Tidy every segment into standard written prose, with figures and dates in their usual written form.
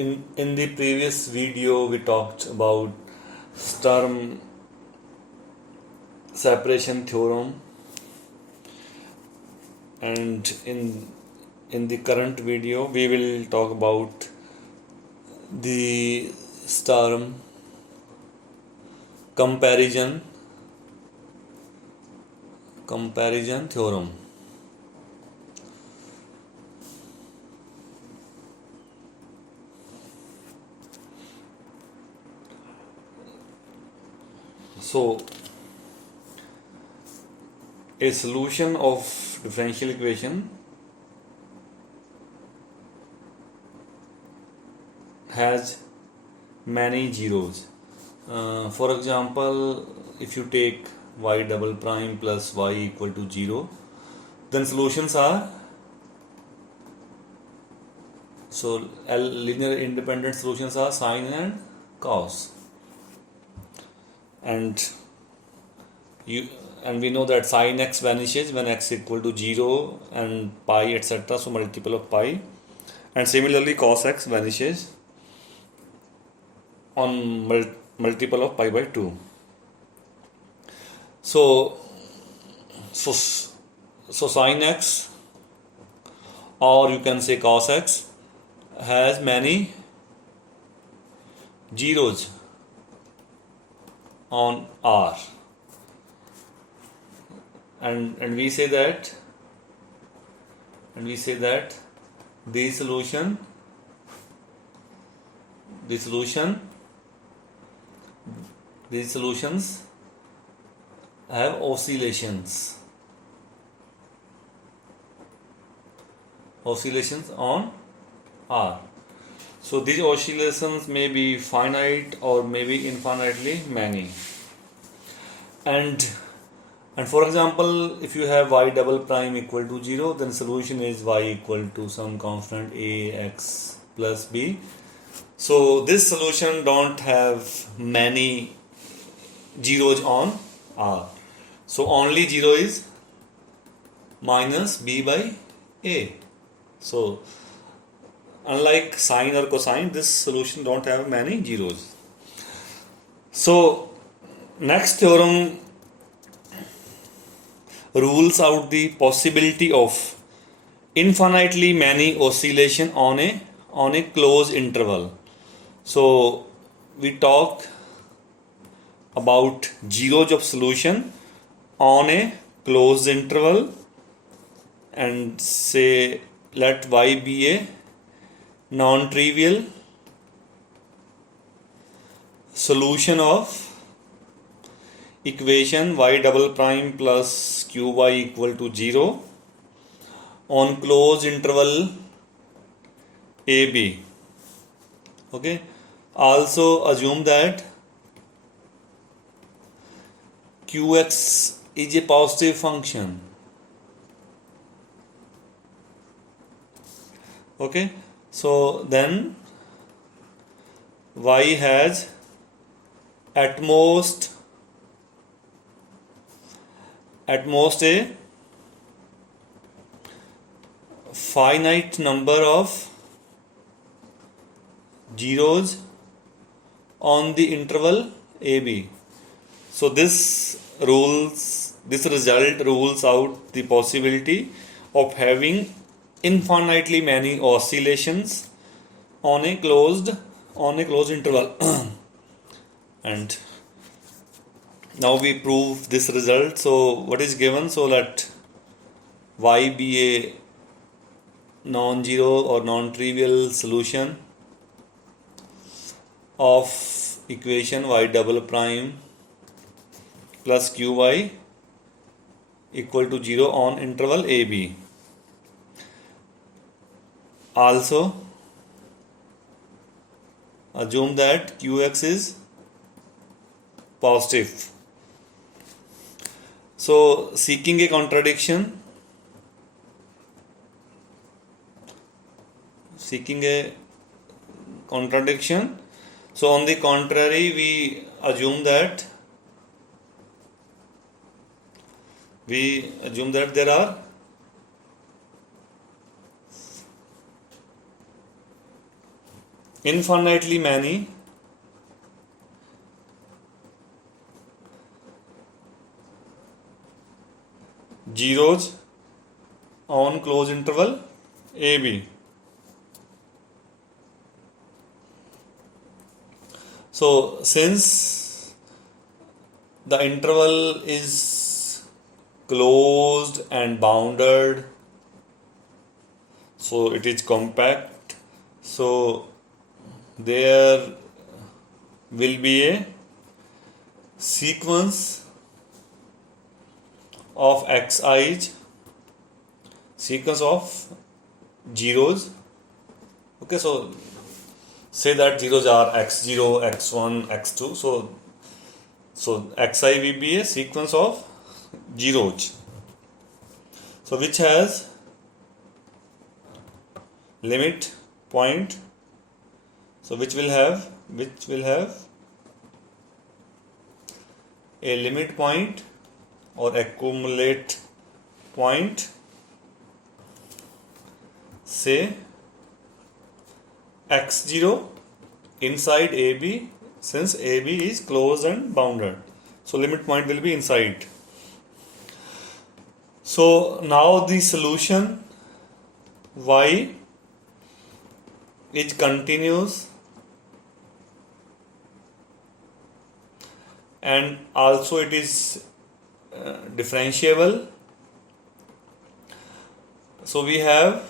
In the previous video we talked about Sturm separation theorem, and in the current video we will talk about the Sturm comparison theorem. So a solution of differential equation has many zeros. For example, if you take y double prime plus y equal to 0, then solutions are linear independent solutions are sine and cos, and we know that sin x vanishes when x equal to 0 and pi etc. So multiple of pi, and similarly cos x vanishes on multiple of pi by 2. So sin x, or you can say cos x, has many zeros on R, and we say that the solutions have oscillations on R. So these oscillations may be finite or maybe infinitely many. And for example, if you have y double prime equal to 0, then solution is y equal to some constant a x plus b. So this solution don't have many zeros on R. So only 0 is minus b by a. So unlike sine or cosine, this solution don't have many zeros. So next theorem rules out the possibility of infinitely many oscillation on a closed interval. So we talk about zeros of solution on a closed interval, and say let y be a non-trivial solution of equation y double prime plus qy equal to 0 on closed interval AB. Okay. Also assume that qx is a positive function. Okay. So then y has at most a finite number of zeros on the interval AB. So this result rules out the possibility of having infinitely many oscillations on a closed interval. And now we prove this result. So what is given? So let y be a non-zero or non-trivial solution of equation y double prime plus qy equal to 0 on interval AB. Also assume that qx is positive. So seeking a contradiction, so on the contrary, we assume that there are infinitely many zeros on closed interval AB. So since the interval is closed and bounded, so it is compact, so there will be a sequence of xi's, sequence of zeros. Okay, so say that zeros are x0, x1, x2. So xi will be a sequence of zeros. So which has limit point. So which will have a limit point or accumulate point, say x0 inside AB, since AB is closed and bounded. So limit point will be inside. So now the solution y is continuous and also it is differentiable. So we have,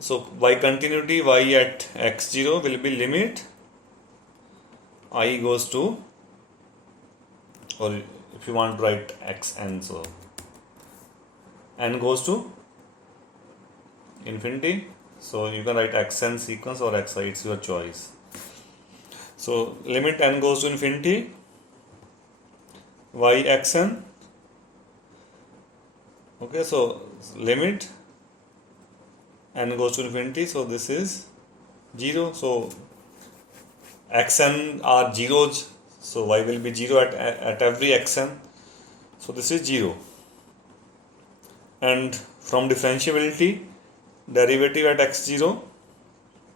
so by continuity y at x0 will be limit I goes to, or if you want to write xn, so n goes to infinity. So you can write xn sequence or xi, it's your choice. So limit n goes to infinity y xn. Okay, so limit n goes to infinity, so this is 0. So xn are zeros, so y will be 0 at every xn. So this is 0. And from differentiability, derivative at x0,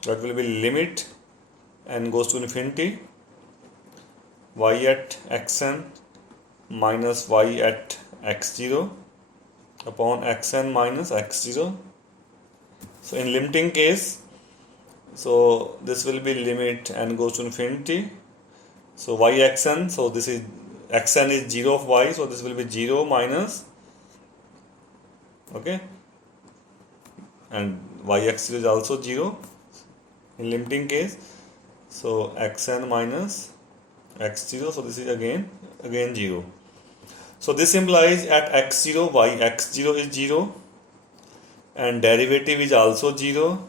that will be limit n goes to infinity y at xn minus y at x0 upon xn minus x0. So in limiting case, so this will be limit n goes to infinity, so y xn, so this is xn is 0 of y, so this will be 0 minus, okay, and y x0 is also 0 in limiting case, so xn minus x0, so this is again 0. So this implies at x0 y x0 is 0 and derivative is also 0.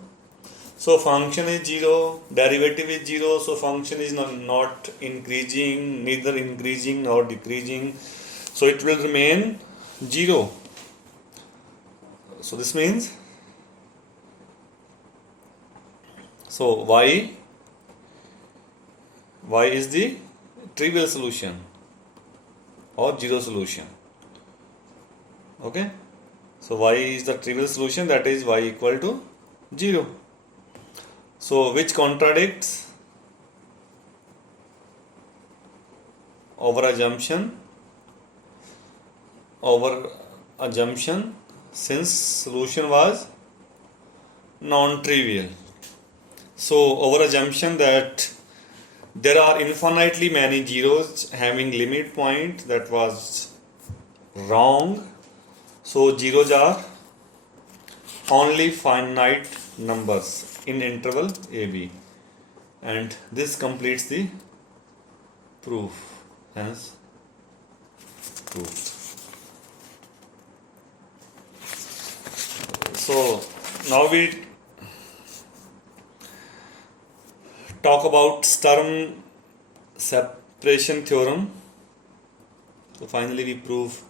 So function is 0, derivative is 0, so function is not increasing, neither increasing nor decreasing, so it will remain 0. So this means, so y is the trivial solution or zero solution. Okay, so y is the trivial solution, that is y equal to 0. So which contradicts our assumption since solution was non-trivial. So our assumption that there are infinitely many zeros having limit point, that was wrong. So zeros are only finite numbers in interval AB, and this completes the proof, hence proved. So now we talk about Sturm separation theorem. So finally we prove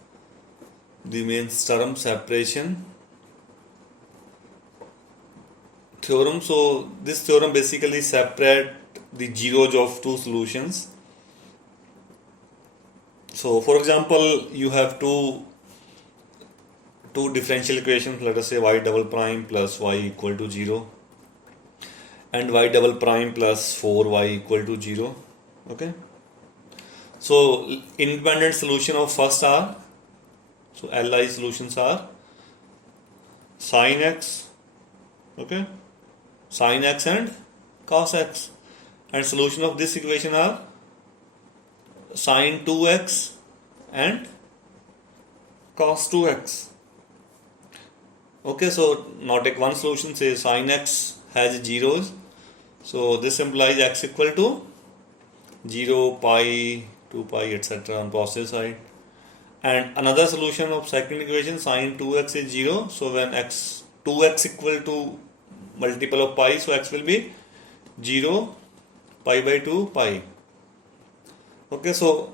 the main Sturm separation theorem. So this theorem basically separate the zeros of two solutions. So for example, you have two two differential equations, let us say y double prime plus y equal to 0 and y double prime plus 4y equal to 0. Okay, so independent solution of first are, so Li solutions are sin x, okay, sin x and cos x, and solution of this equation are sin 2x and cos 2x. Okay, so now take one solution, say sin x has zeros, so this implies x equal to 0, pi, 2 pi, etc. on positive side. And another solution of second equation, sin 2x is 0, so when 2x equal to multiple of pi, so x will be 0, pi by 2, pi. Okay, so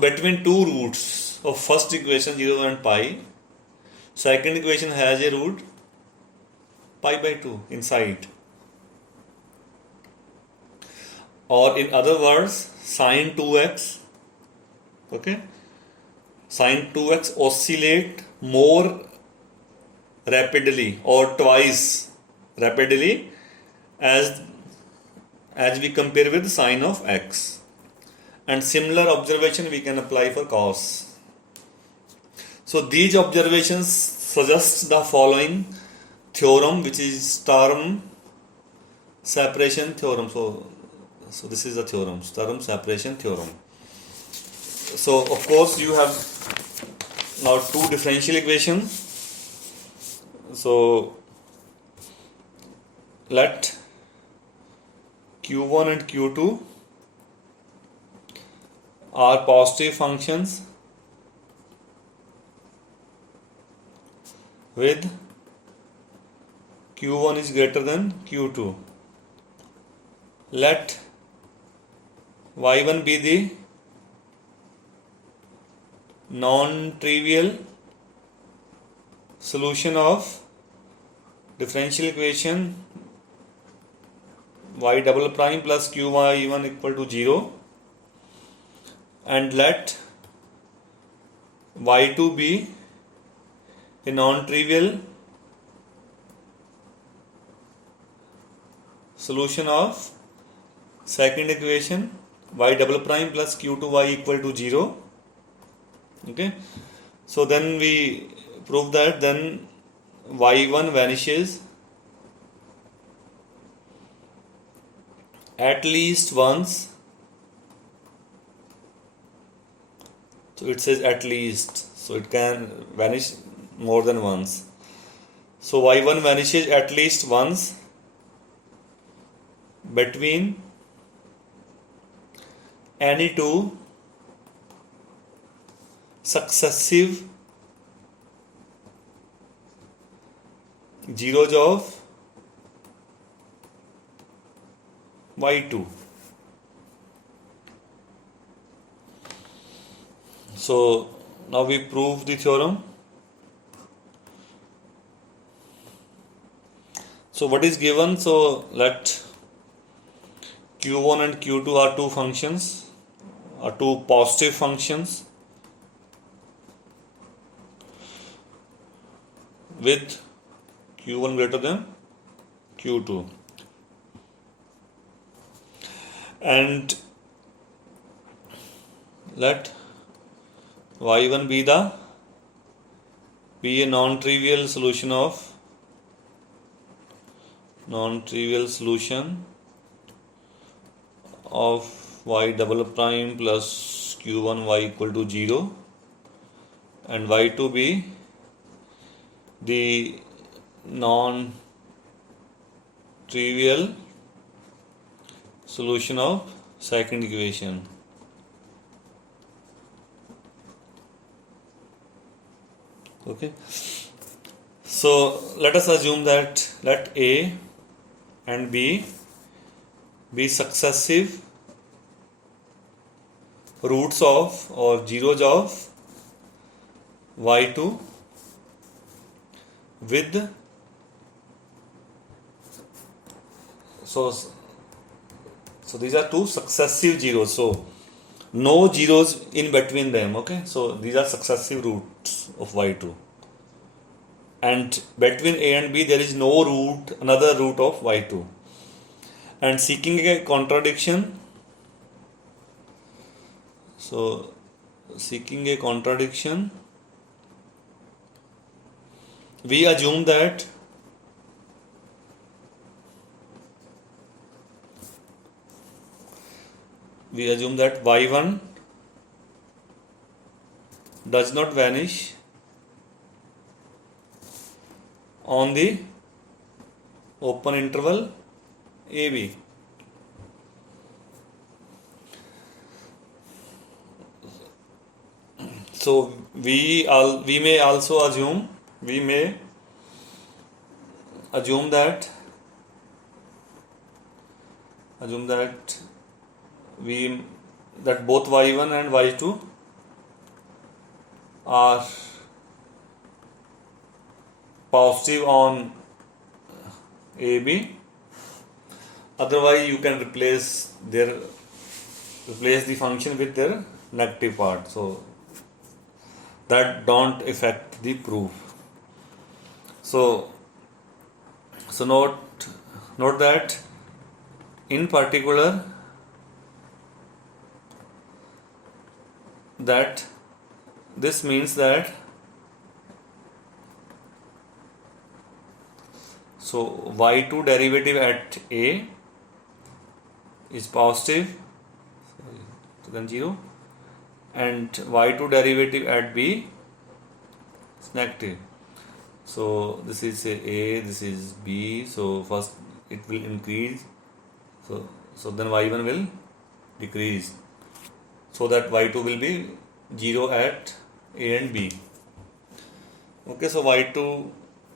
between two roots of first equation 0 and pi, second equation has a root pi by 2 inside. Or in other words, sin 2x, okay, sin 2x oscillate more rapidly or twice rapidly as we compare with sin of x. And similar observation we can apply for cos. So these observations suggest the following theorem, which is term separation theorem. So this is the theorem, term separation theorem. So of course you have now two differential equations. So let q1 and q2 are positive functions with q1 is greater than q2. Let y1 be the non-trivial solution of differential equation y double prime plus qy1 equal to 0, and let y2 be a non-trivial solution of second equation y double prime plus q2y equal to 0. Okay, so then we prove that then y1 vanishes at least once. So it says at least, so it can vanish more than once. So y1 vanishes at least once between any two successive zeros of y2. So now we prove the theorem. So what is given? So let q1 and q2 are two functions, are two positive functions with q1 greater than q2, and let y1 be a non-trivial solution of y double prime plus q1 y equal to 0, and y2 be the non-trivial solution of second equation. Okay, so let us assume that let A and B be successive roots of or zeros of y2 with so these are two successive zeros, so no zeros in between them. Okay, so these are successive roots of y2. and between a and b there is no root, another root of y2. And seeking a contradiction, so seeking a contradiction, we assume that y1 does not vanish on the open interval AB. So we may also assume that both y1 and y2 are positive on AB. Otherwise you can replace the function with their negative part, so that don't affect the proof. So note that in particular that this means that so y2 derivative at A is positive then 0, and y2 derivative at B is negative. So this is A, this is B, so first it will increase, so then y1 will decrease, so that y2 will be 0 at A and B. Okay, so y2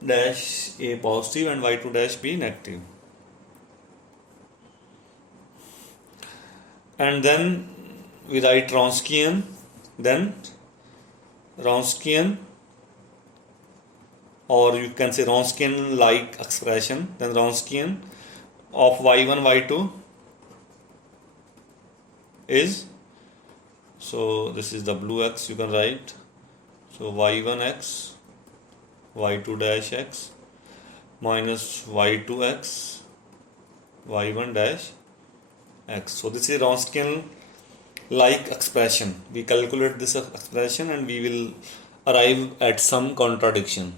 dash A positive and y2 dash B negative. And then we write Wronskian, or you can say Wronskian like expression, then Wronskian of y1 y2 is, so this is wx, you can write, so y1x y2 dash x minus y2x y1 dash x. So this is Wronskian like expression. We calculate this expression and we will arrive at some contradiction.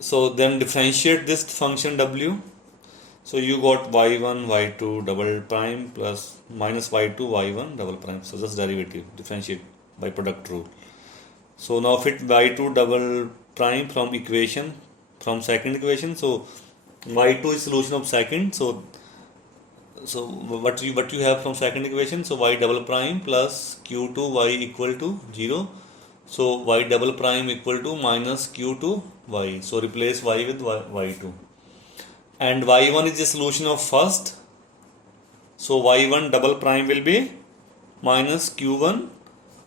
So then differentiate this function w. So you got y1 y2 double prime plus minus y2 y1 double prime. So just derivative, differentiate by product rule. So now fit y2 double prime from second equation. So y2 is solution of second. So what you have from second equation? So y double prime plus q2 y equal to 0. So y double prime equal to minus q2 y. So replace y with y2. And y1 is the solution of first. So y1 double prime will be minus q1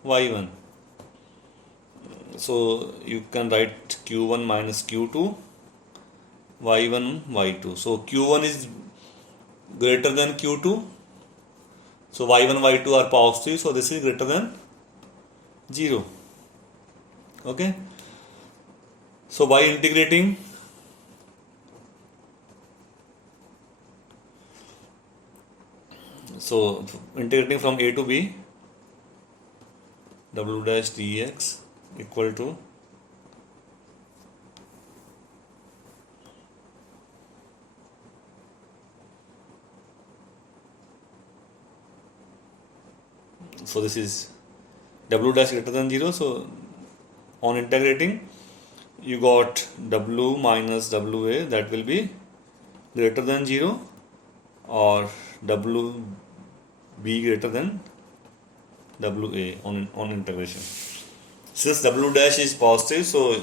y1. So you can write q1 minus q2 y1 y2. So q1 is greater than q2. So y1 y2 are positive. So this is greater than 0. Okay. So by integrating, from A to B, w dash dx equal to so this is w dash greater than 0. So on integrating you got w minus wa, that will be greater than 0, or w b greater than wa on integration. Since w dash is positive, so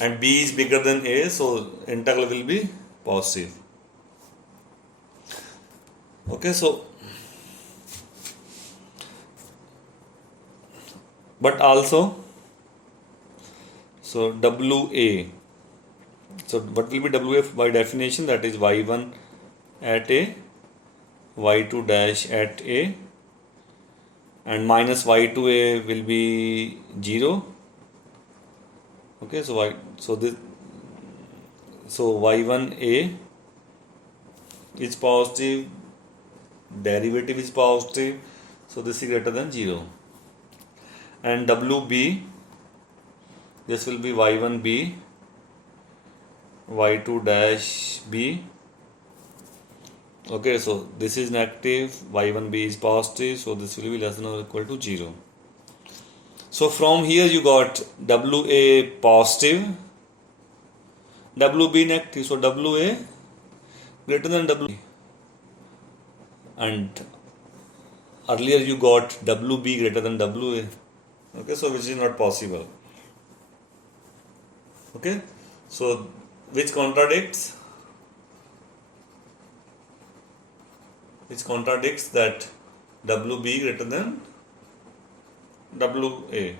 and b is bigger than a, so integral will be positive. Okay, so but also so wa, so what will be wa by definition? That is y1 at a, y2 dash at a, and minus y2a will be 0, Okay, so y1a is positive, derivative is positive, so this is greater than 0. And wb, this will be y1b, y2 dash b. Okay, so this is negative, y1b is positive, so this will be less than or equal to 0. So from here you got WA positive, WB negative, so WA greater than W. And earlier you got WB greater than WA. Okay, so which is not possible. Okay, so which contradicts that WB greater than WA.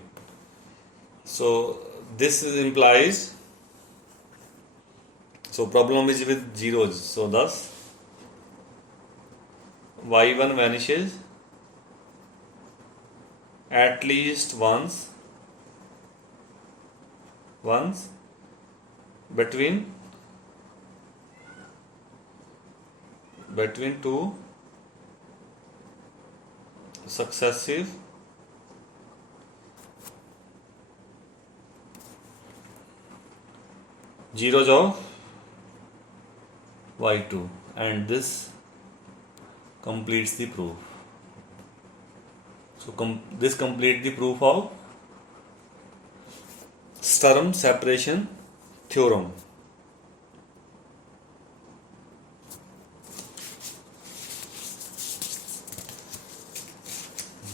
So this implies, so problem is with zeros, so thus y1 vanishes at least once between two successive zeros of y2, and this completes the proof. So this completes the proof of Sturm separation theorem.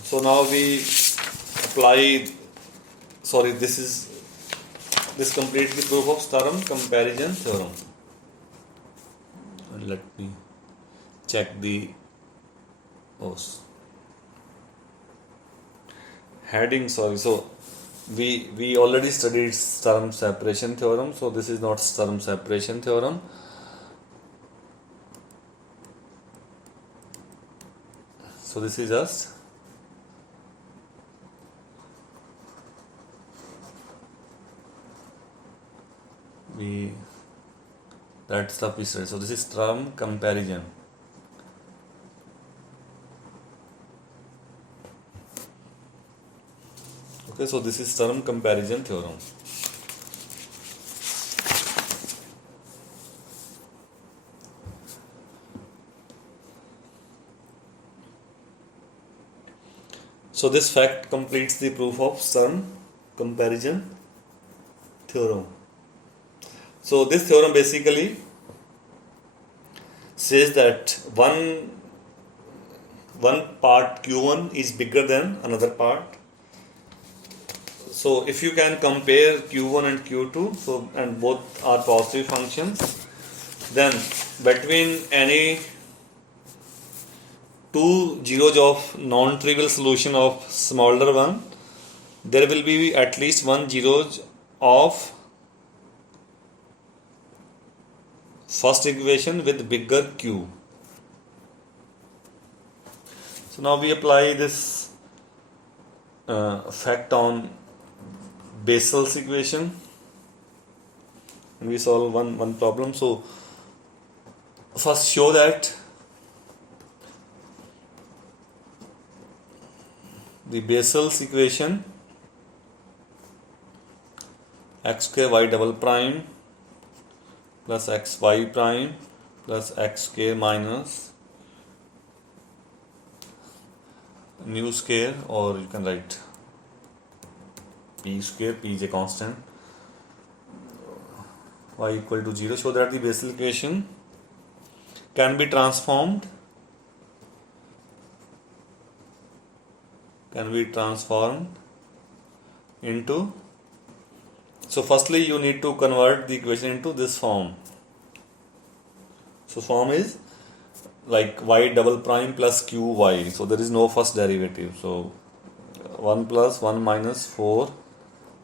So now we apply, this completes the proof of Sturm comparison theorem. And let me check the heading. So we already studied Sturm separation theorem, so this is not Sturm separation theorem. So this is just that stuff we studied. So this is Sturm comparison. Okay, so this is Sturm comparison theorem. So this fact completes the proof of Sturm comparison theorem. So this theorem basically says that one part Q1 is bigger than another part. So if you can compare Q1 and Q2, so and both are positive functions, then between any two zeros of non-trivial solution of smaller one, there will be at least one zero of first equation with bigger Q. So now we apply this fact on Bessel's equation and we solve one problem. So first show that the Bessel's equation x square y double prime plus xy prime plus x square minus nu square, or you can write p square, p is a constant, y equal to 0. Show that the Bessel equation can be transformed into, so firstly you need to convert the equation into this form. So form is like y double prime plus qy, so there is no first derivative, so 1 plus 1 minus 4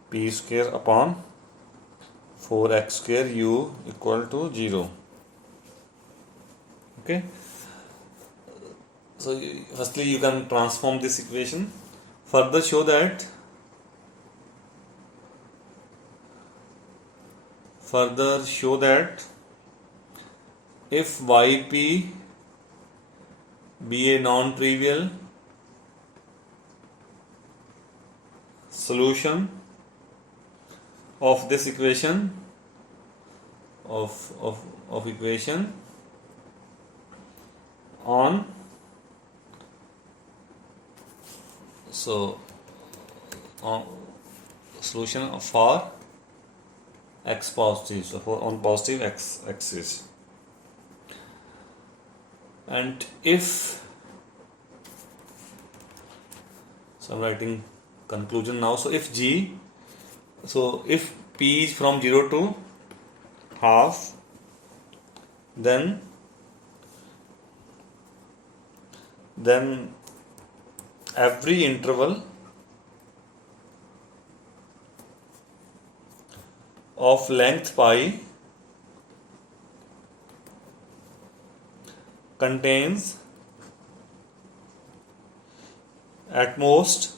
p square upon 4x square u equal to 0. Okay, so firstly you can transform this equation. Further show that further show that if yp be a non-trivial solution of this equation of equation on solution for x positive, so for on positive x axis, and if, so I'm writing conclusion now. So if if p is from 0 to half, then every interval of length pi contains at most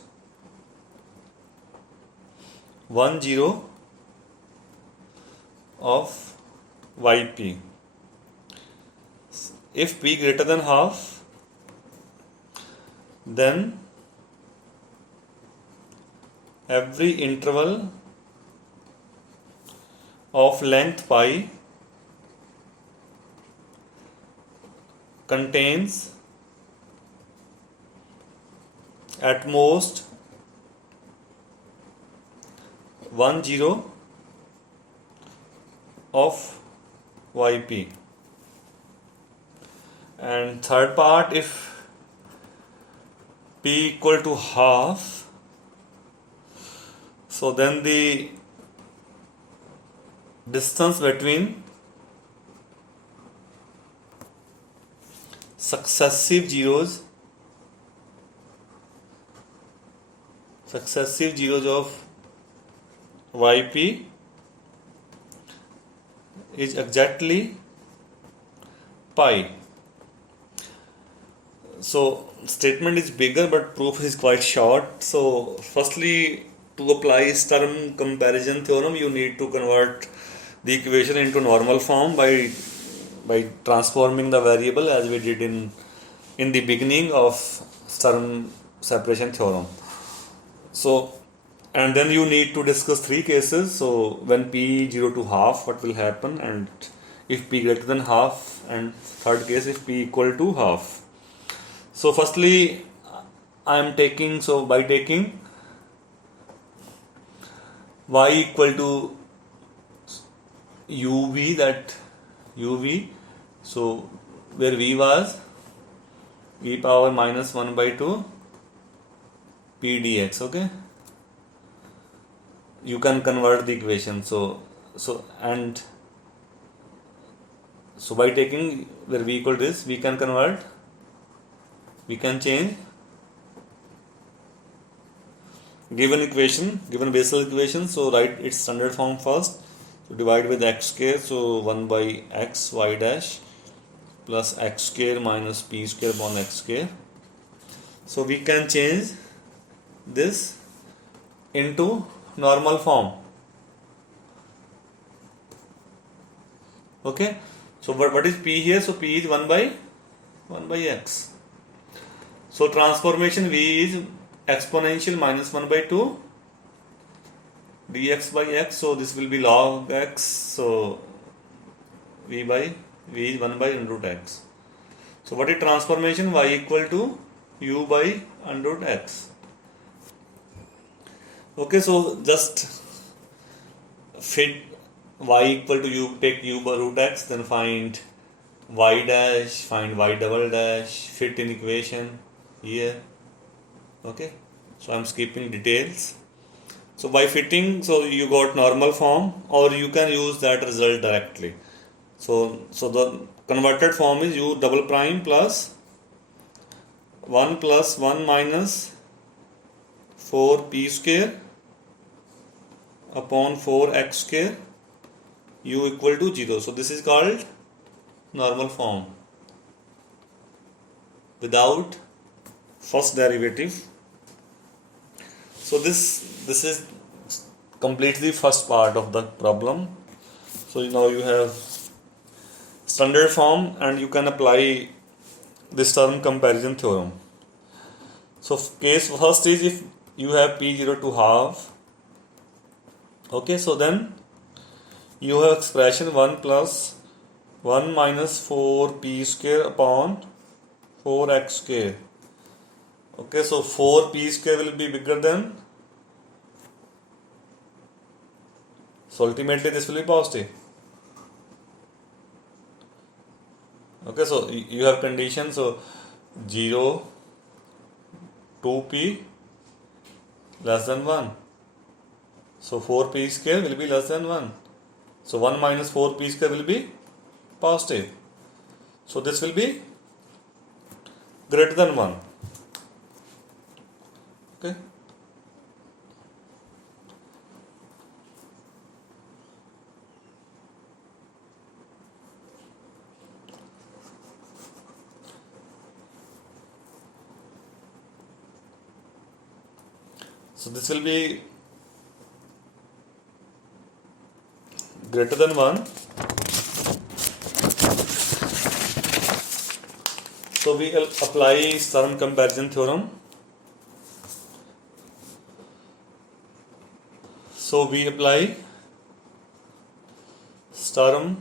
1 0 of yp. If p greater than half, then every interval of length pi contains at most 1 0 of yp. And third part, if p equal to half, so then the distance between successive zeros of yp is exactly pi. So statement is bigger but proof is quite short. So firstly, to apply Sturm comparison theorem, you need to convert the equation into normal form by transforming the variable as we did in the beginning of Sturm separation theorem. So, and then you need to discuss three cases. So when p 0 to half, what will happen, and if p greater than half, and third case if p equal to half. So firstly, I am taking, so by taking y equal to uv, that uv, so where v was e power minus 1 by 2 p dx, okay, you can convert the equation. So by taking where v equal to this, we can convert, we can change given equation, given Bessel equation. So write its standard form first. So divide with x square, so 1 by x y dash plus x square minus p square upon x square. So we can change this into normal form. Okay, so what is p here? So p is 1 by x. So transformation v is exponential minus 1 by 2 dx by x. So this will be log x. So v is 1 by under root x. So what is transformation? Y equal to u by under root x. Okay, so just fit y equal to u, take u by root x, then find y dash, find y double dash, fit in equation here. Okay, so I'm skipping details. So by fitting, so you got normal form, or you can use that result directly. So the converted form is u double prime plus 1 minus 4p square upon 4x square u equal to 0. So this is called normal form without first derivative. So this is completely first part of the problem. So now you have standard form and you can apply this term comparison theorem. So case first is if you have p0 to half, okay, so then you have expression 1 plus 1 minus 4p square upon 4x square. Okay, so 4p square will be bigger than, so ultimately this will be positive. Okay, so you have condition, so 0, 2p less than 1. So 4p square will be less than 1. So 1 minus 4p square will be positive. So this will be greater than 1. Okay. So this will be greater than 1. So we will apply Stern comparison theorem. So we apply Stern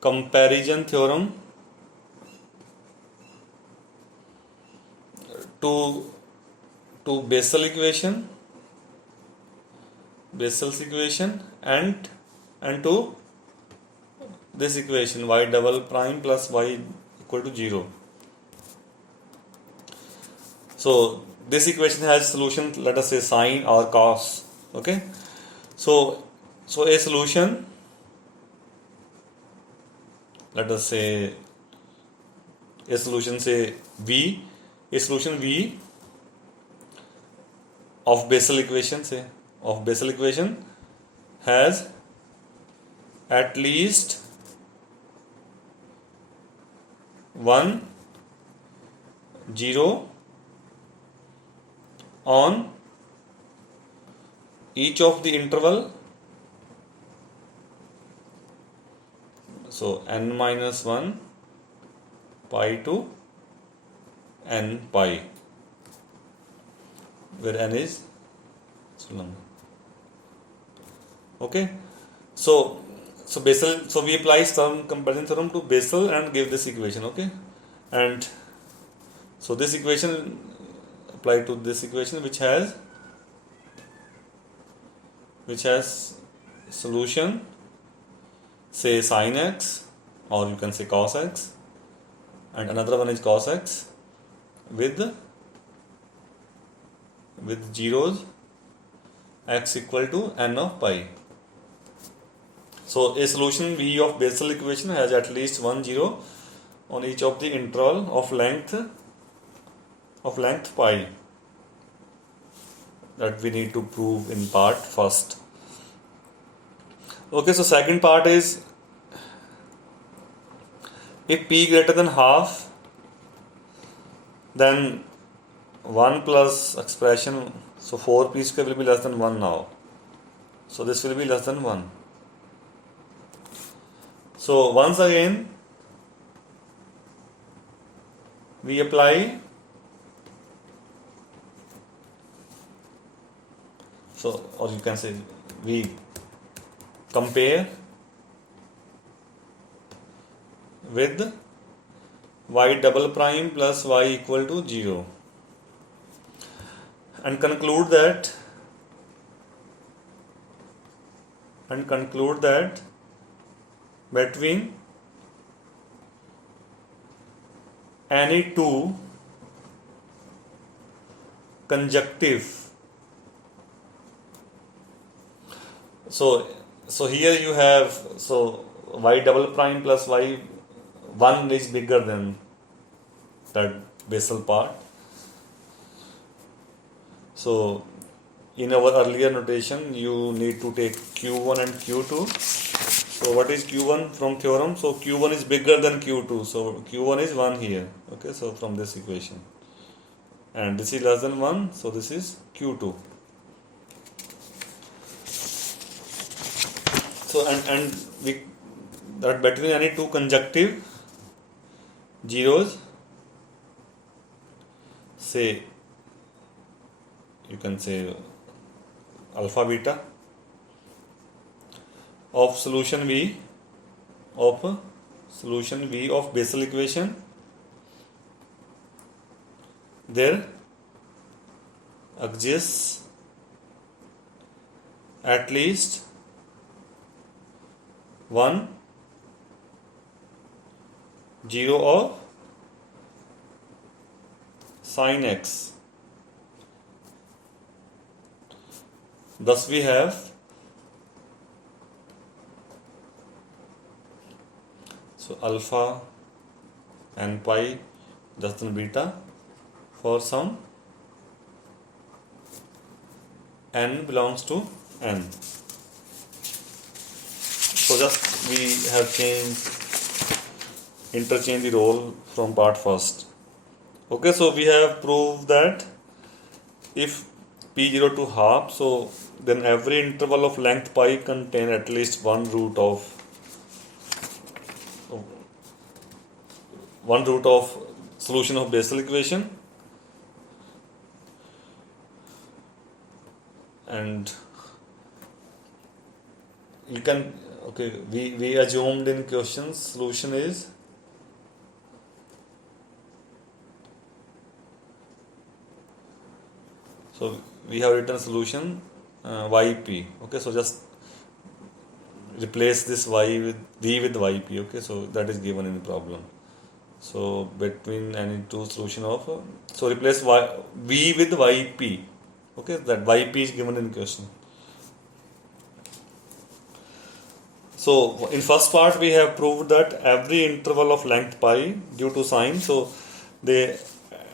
comparison theorem to Bessel's equation, and to this equation y double prime plus y equal to 0. So this equation has solution, let us say sine or cos. Okay, so a solution, let us say a solution say v, a solution v of Bessel's equation, has at least one 0 on each of the interval, so n minus 1 pi to n pi, where n is number. Okay, so Bessel, so we apply Stern comparison theorem to Bessel and give this equation. Okay, and so this equation applied to this equation which has solution say sin x, or you can say cos x, and another one is cos x with zeros, x equal to n of pi. So a solution V of Bessel's equation has at least 1 0 on each of the interval of length pi, that we need to prove in part first. Okay, so second part is if p greater than half, then 1 plus expression, so 4p square will be less than 1 now. So this will be less than 1. So once again we apply, so or you can say we compare with y double prime plus y equal to 0 and conclude that between any two conjunctive, so here you have, so y double prime plus y 1 is bigger than that Bessel part. So in our earlier notation you need to take q1 and q2. So what is q1 from theorem? So q1 is bigger than q2, so q1 is 1 here. Okay, so from this equation, and this is less than 1, so this is q2. So and we that between any two conjunctive zeros, say you can say alpha beta of solution V of Bessel equation, there exists at least one zero of sin x. Thus we have alpha and pi less than beta for some n belongs to n. So just we have interchanged the role from part first. Okay, so we have proved that if p0 to half, so then every interval of length pi contain at least one root of solution of Bessel equation, and you can we assumed in questions solution is so we have written solution yp. Okay, so just replace this y with v with yp. Okay, so that is given in the problem. So between any two solution of so replace v with yp. Okay, that yp is given in question. So in first part we have proved that every interval of length pi due to sine, so they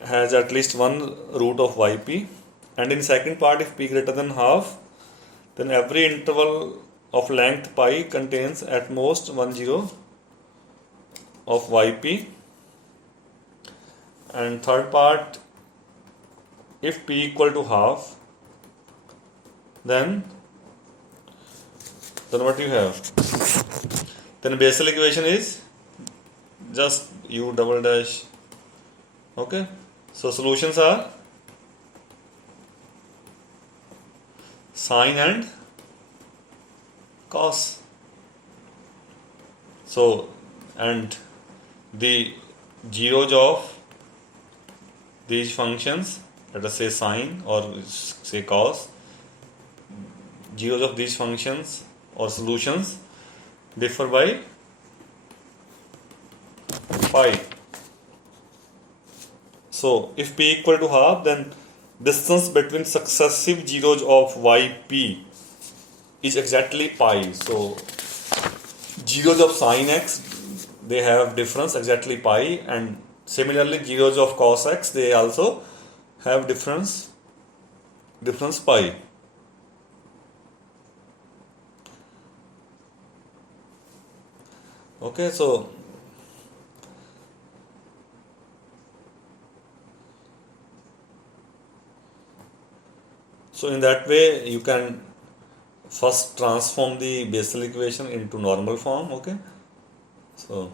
has at least one root of yp, and in second part if p greater than half, then every interval of length pi contains at most 1 0 of yp, and third part if p equal to half, then what you have, then Bessel equation is just u double dash. Okay, so solutions are sine and cos. So and the zeros of these functions, let us say sine or say cos, zeros of these functions or solutions differ by pi. So if p equal to half, then distance between successive zeros of yp is exactly pi. So zeros of sin x, they have difference exactly pi, and similarly zeros of cos x, they also have difference pi. Okay, so in that way you can first transform the Bessel equation into normal form. Okay, so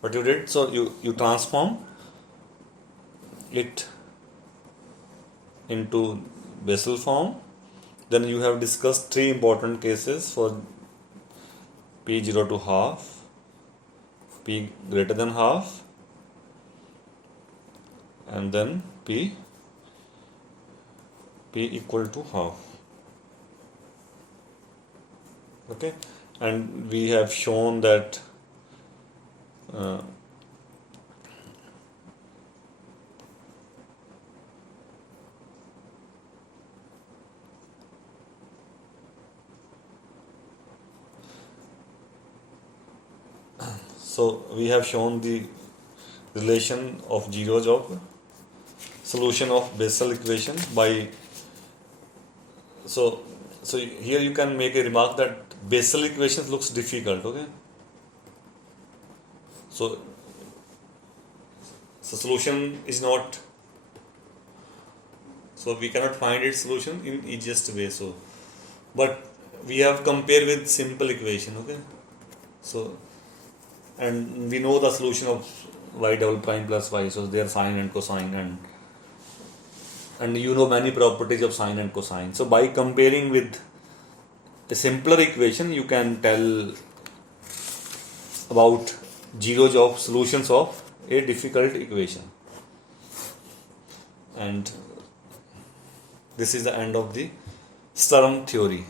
what you did, so you transform it into Bessel form. Then you have discussed three important cases for p0 to half, p greater than half, and then p equal to half. Okay, and we have shown that so we have shown the relation of zeros of solution of Bessel equation by so here you can make a remark that Bessel equation looks difficult. Okay, so solution is not, so we cannot find its solution in easiest way. So but we have compare with simple equation. Okay, so and we know the solution of y double prime plus y, so they are sine and cosine, and you know many properties of sine and cosine. So by comparing with a simpler equation, you can tell about zeros of solutions of a difficult equation. And this is the end of the Sturm theory.